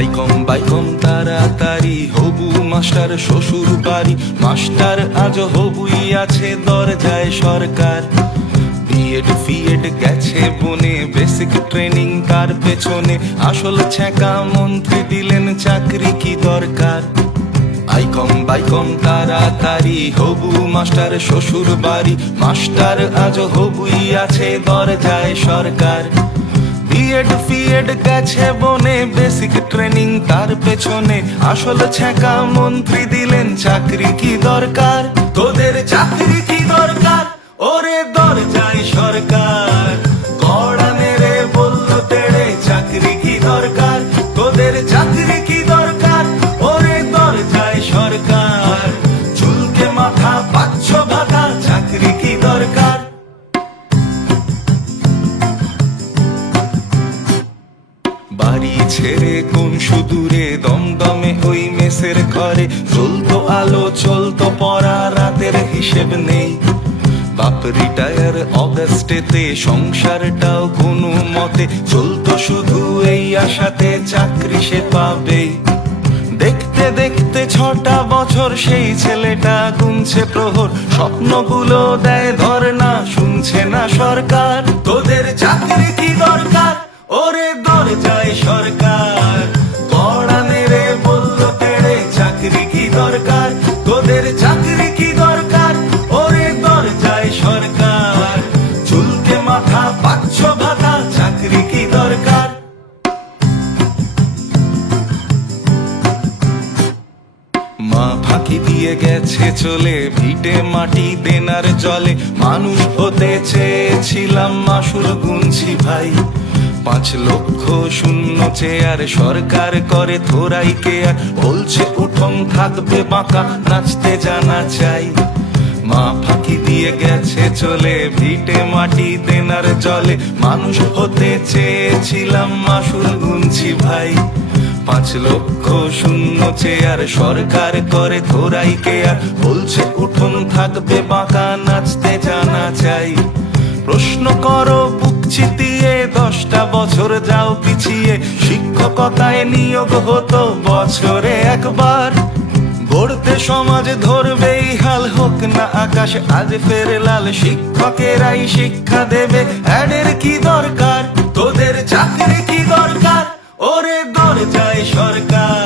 I.Com বাইকম তাড়াতাড়ি। হবু master শ্বশুর বাড়ি। মাস্টার আজ হবুই আছে দরজায় সরকার। বিএড ফিএড গেছে বনে বেসিক ট্রেনিং তার পেছনে? আসল ছ্যাঁকা মন্ত্রী দিলেন চাকরি কি দরকার? আইকম বাইকম তাড়াতাড়ি। হবু মাস্টার শ্বশুর বাড়ি। মাস্টার আজ হবুই আছে দরজায় সরকার। বিএড ফিএড গেছে বনে। বেসিক ট্রেনিং তার পেছনে। আসল ছ্যাঁকা মন্ত্রী দিলেন, চাকরি কি দরকার? তোদের চাকরি বাড়ি ছেড়ে কোন সুদূরে দমদমে ওই মেসের ঘরে? চলতো আলো, চলতো পড়া, রাতের হিসেব নেই। বাপ রিটায়ার অগস্টেতে, সংসারটাও কোনো মতে। চলতো শুধু এই আশাতে চাকরি সে পাবেই। দেখতে দেখতে ছটা বছর সেই ছেলেটা গুনছে প্রহর। স্বপ্নগুলো দেয় ধর না, শুনছে না সরকার। তোদের চাকরি কি দরকার? ওরে সরকার। তেড়ে চাকরি কি দরকার? তোদের চাকরি কি দরকার? ওরে সরকার। চুলকে মাথা, পাচ্ছ ভাতা, চাকরি কি দরকার? মা ফাঁকি দিয়ে গেছে চলে, ভিটে মাটি দেনার জলে, মানুষ হতে পাঁচ লক্ষ শূন্য চেয়ার সরকার করে থোরাই কেয়ার বলছে উঠোন থাকবে বাঁকা, নাচতে জানা চাই। মা ফাঁকি দিয়ে গেছে চলে, ভিটে মাটি দেনার জলে। মানুষ হতে চেয়েছিলাম মাসুর গুনছি ভাই। পাঁচ লক্ষ শূন্য চেয়ার সরকার করে থোরাই কেয়ার বলছে উঠোন থাকবে বাঁকা, নাচতে জানা চাই। প্রশ্ন করো চিতিয়ে দশটা বছর যাও পিছিয়ে। শিক্ষকতায় নিয়োগ হতো বছরে একবার। গড়তে সমাজ ধরবেই, হাল হোক না আকাশ, আজ ফের লাল। শিক্ষকেরাই শিক্ষা দেবে, অ্যাডের কি দরকার? তোদের চাকরি কি দরকার? ওরে দরজায় সরকার।